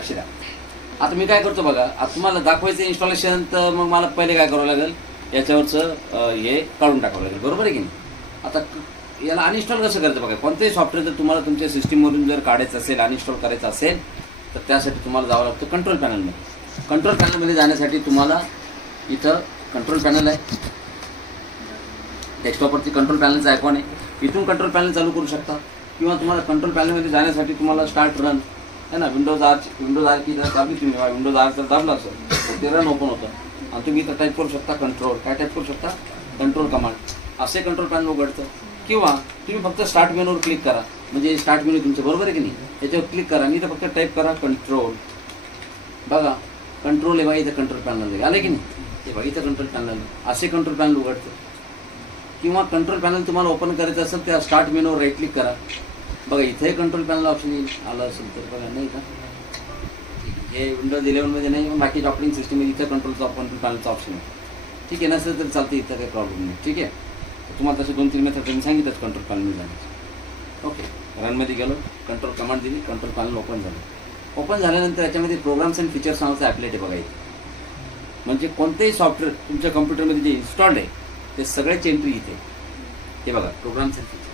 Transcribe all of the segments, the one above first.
लक्ष द्या. आता मी काय करतो बघा, आता तुम्हाला दाखवायचं इन्स्टॉलेशन, तर मग मला पहिले काय करावं लागेल, याच्यावरचं हे काढून टाकावं लागेल, बरोबर आहे की नाही. आता याला अनइन्स्टॉल कसं करायचं बघा. कोणतेही सॉफ्टवेअर जर तुम्हाला तुमच्या सिस्टीममधून जर काढायचं असेल, अनइन्स्टॉल करायचं असेल, तर त्यासाठी तुम्हाला जावं लागतं कंट्रोल पॅनलमध्ये. कंट्रोल पॅनलमध्ये जाण्यासाठी तुम्हाला इथं कंट्रोल पॅनल आहे, डेस्कटॉपवरती कंट्रोल पॅनलचा आयकॉन आहे. इथून कंट्रोल पॅनल चालू करू शकता, किंवा तुम्हाला कंट्रोल पॅनलमध्ये जाण्यासाठी तुम्हाला स्टार्ट रन है ना, विंडोज आर की जर दाबली तुम्ही, विंडोज आर जर दाबला असेल तर ते रन ओपन होतं, आणि तुम्ही इथं टाईप करू शकता कंट्रोल. काय टाईप करू शकता? Control command. असे कंट्रोल पॅनल उघडतं. किंवा तुम्ही फक्त स्टार्ट मेनूवर क्लिक करा, म्हणजे स्टार्ट मेनू तुमचं, बरोबर आहे की नाही, याच्यावर क्लिक करा आणि इथं फक्त टाईप करा कंट्रोल. बघा कंट्रोल आहे बघा, इथं कंट्रोल पॅनल आलं की नाही, हे बघा इथं कंट्रोल पॅनल. असे कंट्रोल पॅनल उघडतं. किंवा कंट्रोल पॅनल तुम्हाला ओपन करायचं असेल, त्या स्टार्ट मेनूवर राईट क्लिक करा. बघा इथे कंट्रोल पॅनल ऑप्शन येईल, आलं असेल तर बघा, नाही का, हे विंडोज 11मध्ये नाही, बाकी ऑपरेटिंग सिस्टममध्ये इथं कंट्रोल पॅनलचा ऑप्शन आहे. ठीक आहे, नसेल तर चालतं, इथं काही प्रॉब्लेम नाही. ठीक आहे, तुम्हाला तसे 2-3 मेथड त्यांनी सांगितलं कंट्रोल पॅनलमध्ये जाण्याचं. ओके, रनमध्ये गेलो, कंट्रोल कमांड दिली, कंट्रोल पॅनल ओपन झालं. ओपन झाल्यानंतर याच्यामध्ये प्रोग्राम्स अँड फीचर्स नावाचं ॲपलेट आहे बघा इथे. म्हणजे कोणतेही सॉफ्टवेअर तुमच्या कम्प्युटरमध्ये जे इन्स्टॉल्ड आहे ते सगळ्याची एंट्री इथे. हे बघा प्रोग्राम्स अँड फीचर्स.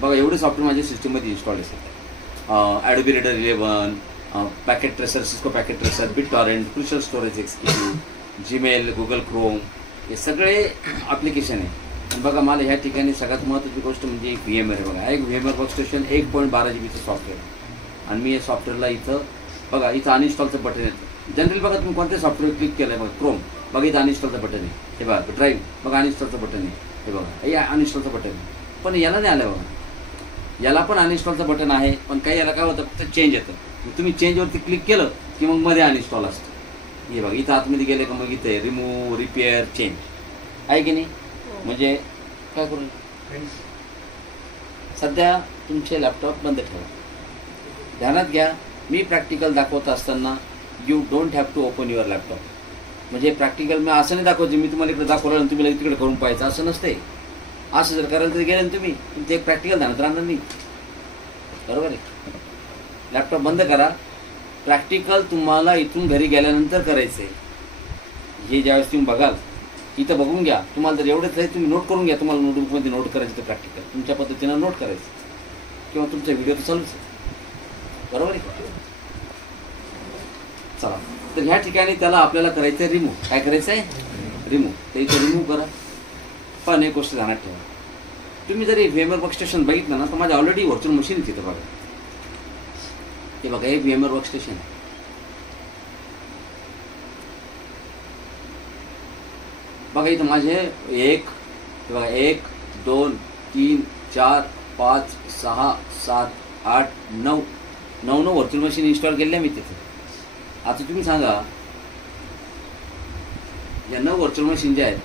बघा एवढे सॉफ्टवेअर माझ्या सिस्टममध्ये इन्स्टॉल आहे. Adobe reader 11, packet tracer, Cisco packet tracer, BitTorrent, crucial storage executive, Gmail, Google Chrome, हे सगळे ॲप्लिकेशन आहे. आणि बघा मला ह्या ठिकाणी सगळ्यात महत्त्वाची गोष्ट म्हणजे एक VMware आहे बघा. एक VMware वर्कस्टेशन 1.12 GB सॉफ्टवेअर. आणि मी या सॉफ्टवेअरला इथं बघा, इथं अनइन्स्टॉलचं बटन येतं. जनरली बघा तुम्ही कोणत्या सॉफ्टवेअर क्लिक केलं आहे बघा, क्रोम बघा इथं अनइन्स्टॉलचं बटन आहे. हे बघा ड्राईव्ह बघा अनइन्स्टॉलचं बटन आहे. हे बघा हे अनइन्स्टॉलचं बटन आहे. पण याला नाही आलं बघा, याला पण अनइन्स्टॉलचं बटन आहे, पण काही याला काय होतं, फक्त चेंज येतं. तुम्ही चेंजवरती क्लिक केलं की मग मध्ये अनइन्स्टॉल असतं. हे बघा इथं आतमध्ये गेले का मग इथे रिमूव्ह, रिपेअर, चेंज आहे की नाही. म्हणजे काय करू, सध्या तुमचे लॅपटॉप बंद ठेवा. ध्यानात घ्या, मी प्रॅक्टिकल दाखवत असताना you don't have to open your laptop. म्हणजे प्रॅक्टिकल मी असं नाही दाखवते, मी तुम्हाला इकडे दाखवलं आणि तुम्ही तिकडे करून पाहायचं असं नसते. असं जर करायला तरी गेलं ना तुम्ही, तुमचं एक प्रॅक्टिकल ध्यानात राहणार नाही, बरोबर आहे. लॅपटॉप बंद करा. प्रॅक्टिकल तुम्हाला इथून घरी गेल्यानंतर करायचं आहे. हे ज्यावेळेस तुम्ही बघाल इथं बघून घ्या. तुम्हाला जर एवढंच आहे तुम्ही नोट करून घ्या, तुम्हाला नोटबुकमध्ये नोट करायचं तर प्रॅक्टिकल तुमच्या पद्धतीनं नोट करायचं, किंवा तुमचा व्हिडिओ तर चालूच आहे, बरोबर आहे. चला, तर ह्या ठिकाणी त्याला आपल्याला करायचं आहे रिमूव्ह. काय करायचं आहे? रिमूव्ह. तर इथं रिमूव्ह करा. पण एक गोष्ट ध्यानात ठेवा, तुम्ही जर VMware वर्कस्टेशन बघितलं ना, तर माझं ऑलरेडी व्हर्च्युअल मशीन आहे तिथं बघा. हे बघा हे VMware वर्कस्टेशन आहे. बघा इथं माझे 1 2 3 4 5 6 7 8 9 व्हर्च्युअल मशीन इन्स्टॉल केले मी तिथे. आता तुम्ही सांगा, या 9 व्हर्च्युअल मशीन जे आहेत,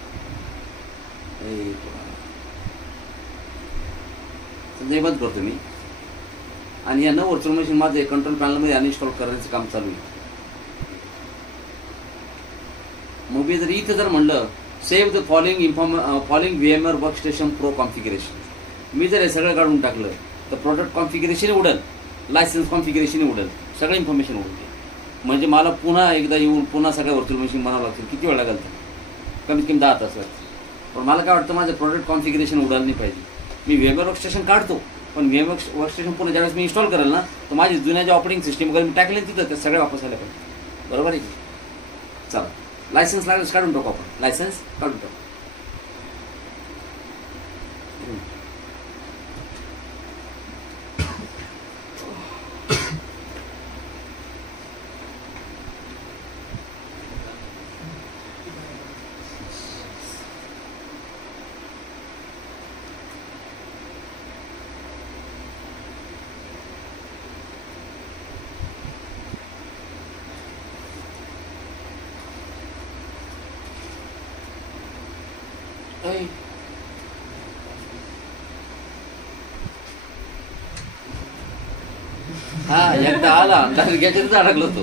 समजा बंद करतो मी, आणि या 9 व्हर्च्युअल मशीन माझं कंट्रोल पॅनलमध्ये अनइन्स्टॉल करायचं काम चालू आहे. मग मी जर इथं जर म्हणलं save the following VMware workstation pro configuration, मी जर हे सगळं काढून टाकलं तर प्रोडक्ट कॉन्फिगरेशन उडेल, लायसन्स कॉन्फिगरेशन उडेल, सगळं इन्फॉर्मेशन उडेल. म्हणजे मला पुन्हा एकदा येऊन पुन्हा सगळ्या व्हर्च्युअल मशीन बनावं लागतील. किती वेळ लागेल? कमीत कमी 10 तास. पण मला काय वाटतं, माझं प्रोडक्ट कॉन्फिगरेशन उडायला नाही पाहिजे. मी VMware वर्कस्टेशन काढतो, पण VMware वर्कस्टेशन पुन्हा ज्यावेळेस मी इन्स्टॉल करेल ना, तर माझी जुन्या ज्या ऑपरेटिंग सिस्टीम वगैरे मी टाकले तिथं ते सगळे वापस आले पाहिजे, बरोबर आहे की. चला, लायसन्स लागेल काढून टाकू आपण. लायसन्स काढून टाकू. हा एकदा आला त्याच्यातच अडकलो तो.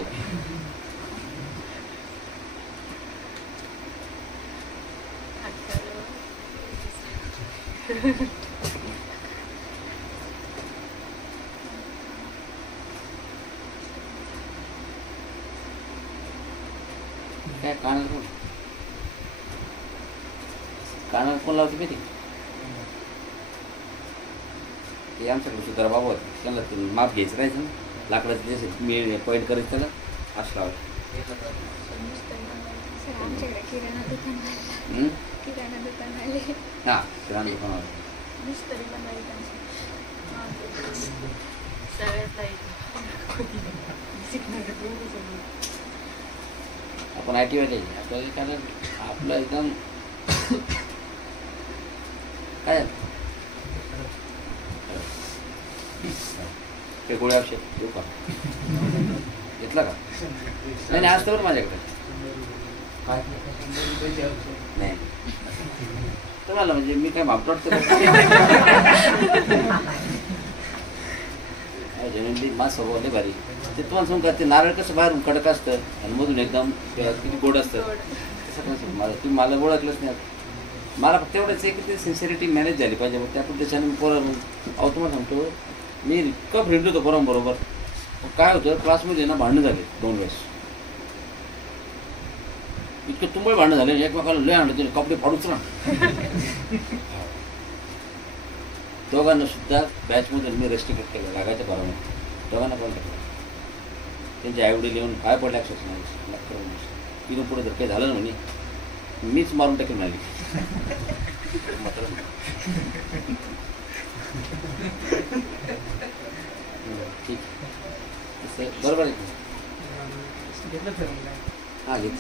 काय कानाला कोण लावते माहिती? ते आमच्याकडे सुधारा बाबा होते, त्यांना ते माप घ्यायचं राहायचं ना, लाकडाचं जसं मी पॉईंट करायचं त्याला असं लावायचं. आमच्याकडे किराणा दुकान हां किराणा दुकानावर मिस्त्री बनवायचं आपण IT वाले आपल्याला काय आपलं एकदम काय ते गोळ्या औषध देऊ का? घेतला का? नाही आज तर माझ्याकडे नाही तुम्हाला म्हणजे मी काय भापटॉट जनरली माझ स्वभाव नाही भारी. ते तुम्हाला सांगू का, ते नारळ कसं बाहेरून कडक असतं आणि मधून एकदम किती गोड असतं तसं मला तुम्ही मला ओळखलंच नाही. मला फक्त एवढंच आहे की ते सिन्सिरिटी मॅनेज झाली पाहिजे. मग त्यातून त्याच्यानं मी पोरं अहो तुम्हाला सांगतो मी इतकं फ्रेंड होतो पोरांबरोबर. काय होतं क्लासमध्ये ना भांडणं झाले 2 वेळेस, इतकं तुंबळ भांडणं झाले एकमेकाला लय आणलं तिने कपडे फाडूच ना. दोघांना सुद्धा बॅचमधून मी रेस्ट्रिक्ट केलं लागायच्या बरोबर. दोघांना पण टाकलं. त्यांचे आईवडील येऊन काय पडले अक्षरश नाही तिथून पुढे जर काही झालं ना म्हणे मीच मारून टाकेल म्हणाली. ठीक बरोबर आहे. हां घेत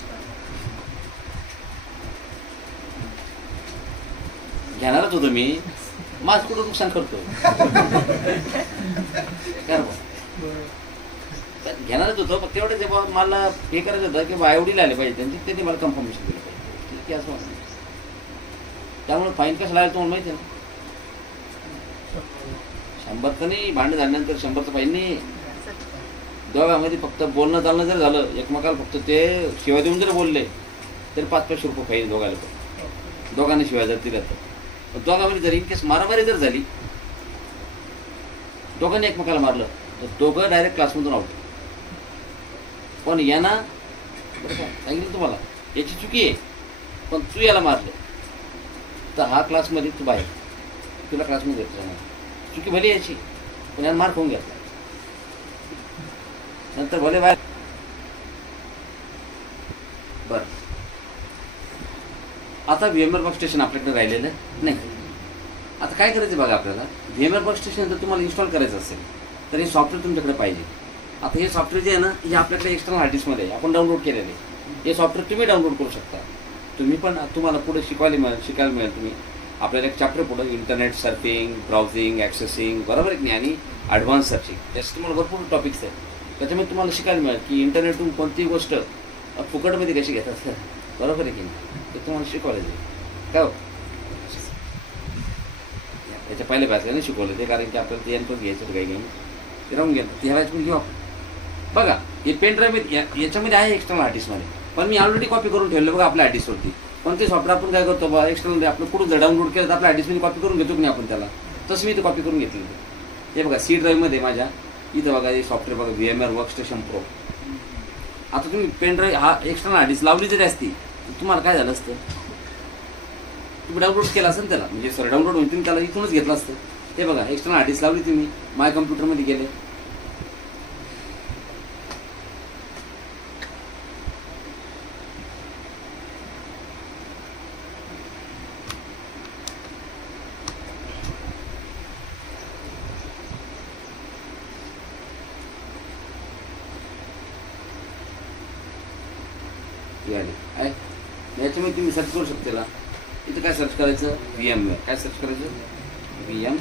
घेणारच होतो मी. माझं कुठं नुकसान करतो घेणारच होतो. फक्त तेवढं जे मला हे करायचं होतं की आईवडील आले पाहिजे त्यांनी मला कन्फर्मेशन दिलं पाहिजे. ठीक आहे असं म्हणतो. त्यामुळे फाईन कसं लागेल तुम्हाला माहिती आहे ना? 100चं नाही. भांडण झाल्यानंतर 100चं फाईन नाही. दोघांमध्ये फक्त बोलणं चालणं जर झालं एकमेकाला फक्त ते शिवाय देऊन जर बोलले तरी 500-500 रुपये फाईन दोघाला पण. दोघांनी शिवाय जर दिल्या तर दोघांमध्ये जर इनकेस मारामारी जर झाली दोघांनी एकमेकाला मारलं तर दोघं डायरेक्ट क्लासमधून आउट. पण यांना बरं का सांगितलं तुम्हाला याची चुकी आहे पण तू याला मारलं तर हा क्लासमध्ये तू बाहेर तुला क्लासमध्ये घेतलं जाणार. चुकी भले याची पण यानं मार खाऊन घेतला नंतर भले बाहेर. बरं आता VMware वर्कस्टेशन आपल्याकडे राहिलेलं नाही. आता काय करायचं बघा आपल्याला VMware वर्कस्टेशन जर तुम्हाला इन्स्टॉल करायचं असेल तर हे सॉफ्टवेअर तुमच्याकडे पाहिजे. आता हे सॉफ्टवेअर जे आहे ना हे आपल्याकडे एक्सटर्नल हार्ड डिस्कमध्ये आहे. आपण डाउनलोड केलेलं आहे. हे सॉफ्टवेअर तुम्ही डाउनलोड करू शकता. तुम्ही पण तुम्हाला पुढे शिकायला मिळेल. तुम्ही आपल्याला एक चॅप्टर पुढे इंटरनेट सर्फिंग ब्राउझिंग ॲक्सेसिंग बरोबर आहे की नाही आणि ॲडव्हान्स सर्चिंग त्याचे तुम्हाला भरपूर टॉपिक्स आहेत. त्याच्यामध्ये तुम्हाला शिकायला मिळेल की इंटरनेटतून कोणतीही गोष्ट फुकटमध्ये कशी घेतात बरोबर आहे की नाही ते तुम्हाला शिकवलं जाईल. काय हो याच्या पहिल्या बॅचला नाही शिकवलं ते कारण की आपल्याला ते एनपच घ्यायचं काही काही ते राहून गेलं. ते बॅच पण घेऊ आपण. बघा हे पेन ड्राईव्ह याच्यामध्ये आहे एक्सटर्नल आर्टिस्टमध्ये पण मी ऑलरेडी कॉपी करून ठेवलं बघा आपल्या आर्टिस्टवरती. पण ते सॉफ्टवेअर आपण काय करतो बघा एक्सटर्नल आपलं कुठून जर डाउनलोड केलं तर आपल्या आर्टिस्टमध्ये कॉपी करून घेतो की नाही आपण त्याला तसं मी ते कॉपी करून घेतलेलं. हे बघा C ड्राईव्हमध्ये माझ्या इथं बघा हे सॉफ्टवेअर बघा VMware वर्कस्टेशन प्रो. आता तुम्ही पेन ड्राईव्ह हा एक्सटर्नल आर्टिस्ट लावली जरी असती तुम्हाला काय झालं असतं तुम्ही डाउनलोड केलं असेल त्याला म्हणजे सर डाउनलोड होईल तुम्ही त्याला इथूनच घेतलं असतं. हे बघा एक्सटर्नल आर्टिस्ट लावली तुम्ही माय कम्प्युटरमध्ये गेले याच्यामध्ये तुम्ही सर्च करू शकता त्याला. इथं काय सर्च करायचं VMware. काय सर्च करायचं VM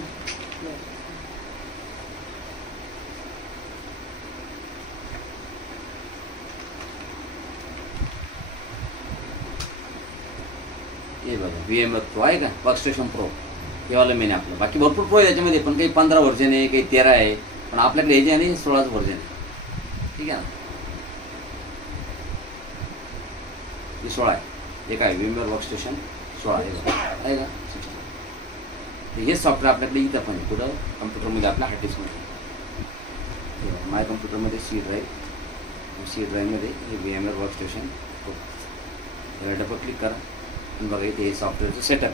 हे बघा VMware प्रो आहे का वर्कस्टेशन प्रो हे वाला मेन आपलं. बाकी भरपूर प्रो आहे त्याच्यामध्ये पण काही 15 व्हर्जन आहे काही 13 आहे पण आपल्याकडे हे जे आहे 16च व्हर्जन आहे. ठीक आहे ना हे 16 आहे. हे काय VMware वर्कस्टेशन 16 आहे का हे सॉफ्टवेअर आपल्याकडे इथं पण आहे कुठं कम्प्युटरमध्ये आपल्या हार्ड डिस्कमध्ये माय कम्प्युटरमध्ये C ड्राईव्ह मध्ये हे VMware वर्कस्टेशन त्याला डबल क्लिक करा आणि बघा इथे हे सॉफ्टवेअरचं सेटअप.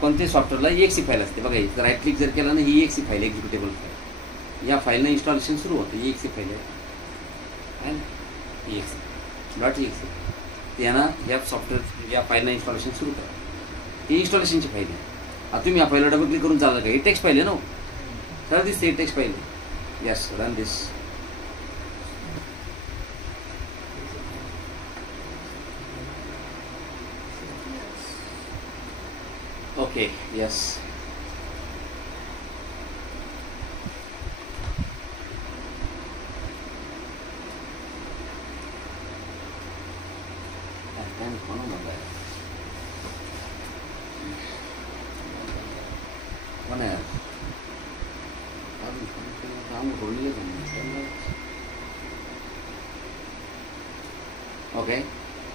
कोणत्याही सॉफ्टवेअरला EXE फाईल असते बघा. ही राईट क्लिक जर केला ना ही EXE फाईल एक्झिक्युटेबल फाईल. या फाईलनं इन्स्टॉलेशन सुरू होतं. EXE फाईल आहे ना EXE.exe. त्यांना ह्या सॉफ्टवेअर या फाईलनं इन्स्टॉलेशन सुरू करा. ही इन्स्टॉलेशनची फाईल आहे. आता तुम्ही या फाईलला डबल क्लिक करून चाललं का. ही टेक्स्ट फाईल आहे ना सरळ दिसते. टेक्स्ट फाईल आहे. Yes run this. Okay yes. Okay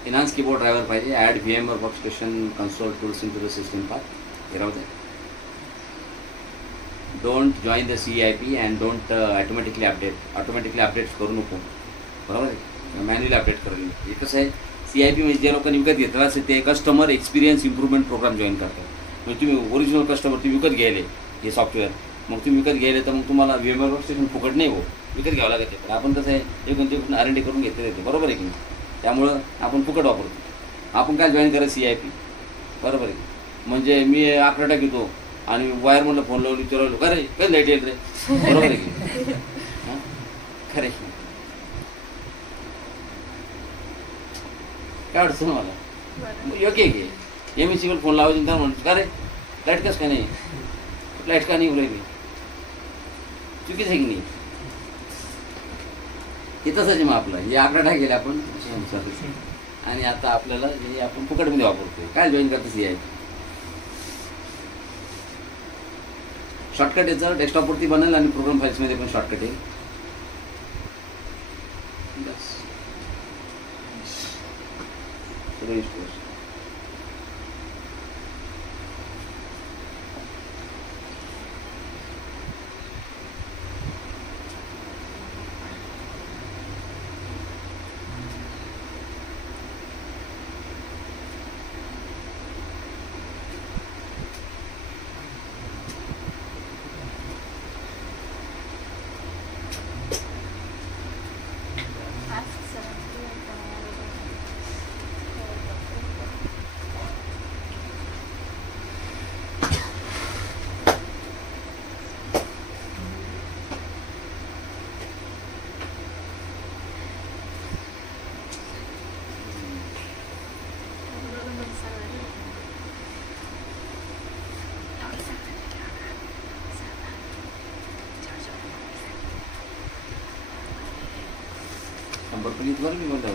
enhance keyboard driver पाहिजे. Add VMware workstation console tools into the system path. हे राहू द्या. Don't join the CIP and don't automatically update करू नको. बरोबर आहे. मॅन्युअली अपडेट करेल. हे कसं आहे CIP म्हणजे जे लोकांनी विकत घेतलं असेल ते customer experience improvement program join करतात. म्हणजे तुम्ही ओरिजिनल कस्टमर तुम्ही विकत घ्यायले हे सॉफ्टवेअर. मग तुम्ही विकत घ्यायले तर मग तुम्हाला VMware वर्कस्टेशन फुकट नाही हो विकत घ्यावं लागते. पण आपण कसं आहे एकूण R&D करून घेतले येते. बरोबर आहे की नाही. त्यामुळं आपण फुकट वापरतो. आपण काय जॉईन करायचं CIP. बरोबर आहे. म्हणजे मी 11 घेतो आणि वायरमनला फोन लावून विचारलो का रे काही लाईट येत रे. बरोबर आहे की हां खरे काय अडचण मला योग्य आहे की MECवर फोन लावायचं तर म्हणतो का रे लाईट कसं काय नाही. लाईट का नाही राहिली. चुकीच आहे की नाही. हे तसंच आहे. मग आपलं हे 11 गेले आपण आणि आता आपल्याला हे आपण फुकटमध्ये वापरतोय. काय जॉईन करतो CIP. शॉर्टकट याचं डेस्कटॉपवरती बनेल आणि प्रोग्राम फाईल्समध्ये पण शॉर्टकट आहे. बस बरं मी म्हणतो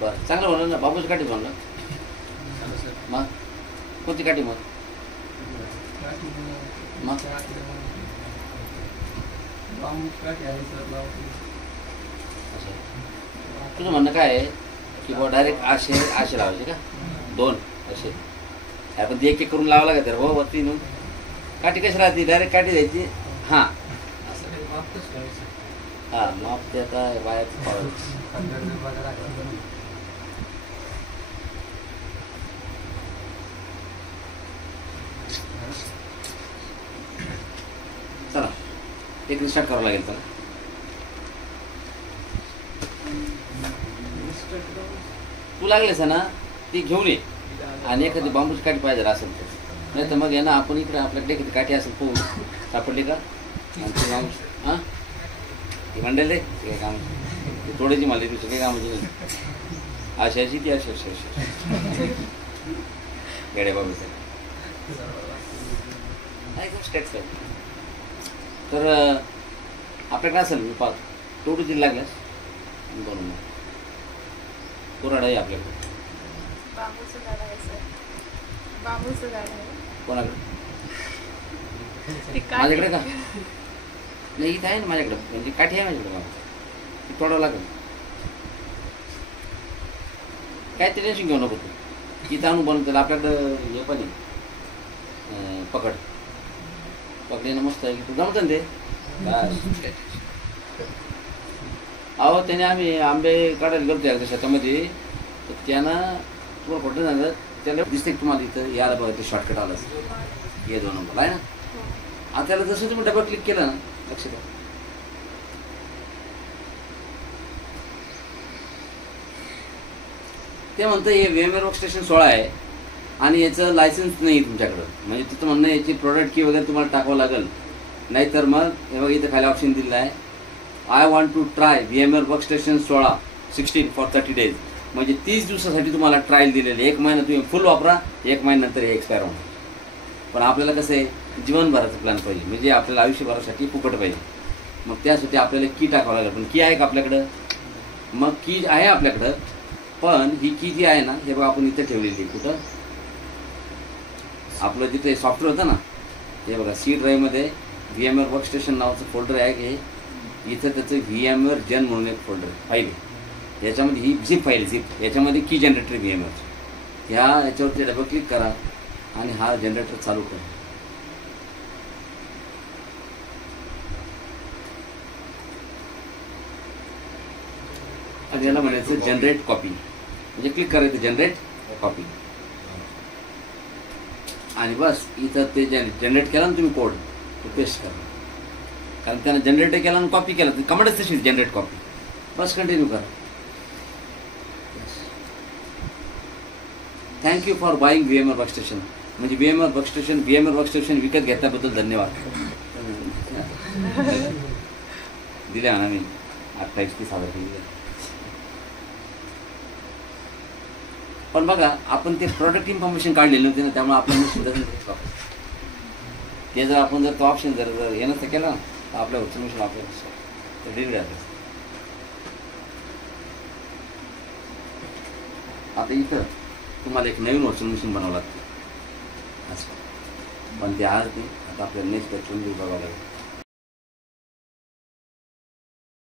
बरं चांगलं म्हणलं ना. बाबूची काठी म्हणलं मग कोणती काठी मग तुझं म्हणणं काय आहे की बुवा डायरेक्ट आशे लावायचे का 2 असे. आपण ते एक करून लावा लागत हो वरती मग काठी कशी राहते डायरेक्ट काठी द्यायची. हां हां माप ते आता बाहेर चला एक रिस्टार्ट करावं लागेल. चला तू लागलेस ना ती घेऊन ये आणि एखादी बांबूची काठी पाहिजे असेल तर. नाही तर मग आहे ना आपण इकडे आपल्याकडे एखादी काठी असेल पोहून सापडली का ती बांबू हां ती मंडेल रे काय काम थोडीची मला तुझं काही कामाची नाही. अशाची ती अशा गड्या बाबूचं एकदम स्टेट तर आपल्याकडे असेल मी पाहतो तेवढं तिला लागल्यास बरोबर कोराडा आहे आपल्याकडे. बांबूचं झाड आहे. कोणाकडे माझ्याकडे का नाही इथं आहे ना माझ्याकडे म्हणजे काठी आहे माझ्याकडे बाबा ती तोडावं लागेल. काय टेन्शन घेऊ नको तू इथं आणून बनवून त्याला आपल्याकडं हे पण आहे पकडे ना मस्त आहे की जमतं ना ते काय अहो त्याने आम्ही आंबे काढायला गेलो एकदा शेतामध्ये तर त्यानं तुम्हाला कुठं सांगत त्याला दिसते तुम्हाला इथं यायला बघा ते शॉर्टकट आलं हे 2 नंबर आहे ना आता त्याला जसं तुम्ही डबल क्लिक केलं ना लक्ष द्या ते म्हणतं हे VMware वर्कस्टेशन 16 आहे आणि याचं लायसन्स नाही तुमच्याकडं म्हणजे तिथं म्हणणं याची प्रोडक्ट की वगैरे तुम्हाला टाकावं लागेल नाहीतर मग हे बघा इथं खाली ऑप्शन दिलेलं आहे I want to try VMware workstation 16 for 30 days म्हणजे 30 दिवसासाठी तुम्हाला ट्रायल दिलेले 1 महिना तुम्ही फुल वापरा 1 महिन्यानंतर हे एक्सपायर होणार पण आपल्याला कसं आहे जीवनभराचं प्लॅन पाहिजे म्हणजे आपल्याला आयुष्यभरासाठी फुकट पाहिजे मग त्यासाठी आपल्याला की टाकावं लागेल पण की आहे का आपल्याकडं मग की आहे आपल्याकडं पण ही की जी आहे ना हे बघा आपण इथं ठेवलेली कुठं आपलं जिथे सॉफ्टवेअर होतं ना हे बघा C ड्राईव्हमध्ये VMware वर्कस्टेशन नावाचं फोल्डर आहे की इथं त्याचं VMware जन म्हणून एक फोल्डर फाईल आहे याच्यामध्ये ही झिप फाईल झिप याच्यामध्ये की जनरेटर VMware ह्या याच्यावरती डबल क्लिक करा आणि हा जनरेटर चालू करा आणि याला म्हणायचं जनरेट कॉपी म्हणजे क्लिक करायचं जनरेट कॉपी आणि बस इथं ते जनरेट केला ना तुम्ही कोड तो पेस्ट करा कारण त्यानं जनरेट केला आणि कॉपी केला तर कमांडच तशी जनरेट कॉपी बस कंटिन्यू करा thank you for buying VMware workstation म्हणजे VMware वर्कस्टेशन विकत घेतल्याबद्दल धन्यवाद दिल्या ना मी 28,000 दिले पण बघा आपण ते प्रोडक्ट इन्फॉर्मेशन काढलेली नव्हती ना त्यामुळे आपण ते जर आपण जर तो ऑप्शन जर हे नसतं केला ना तर आपल्या इन्फॉर्मेशन आपल्याला डिलीट झालं आता इथं तुम्हाला एक नवीन व्हर्च्युअल मशीन बनावं लागतं असं पण ते आज नाही आता आपल्याला नेक्स्ट व्हर्च्युअल बघावं लागेल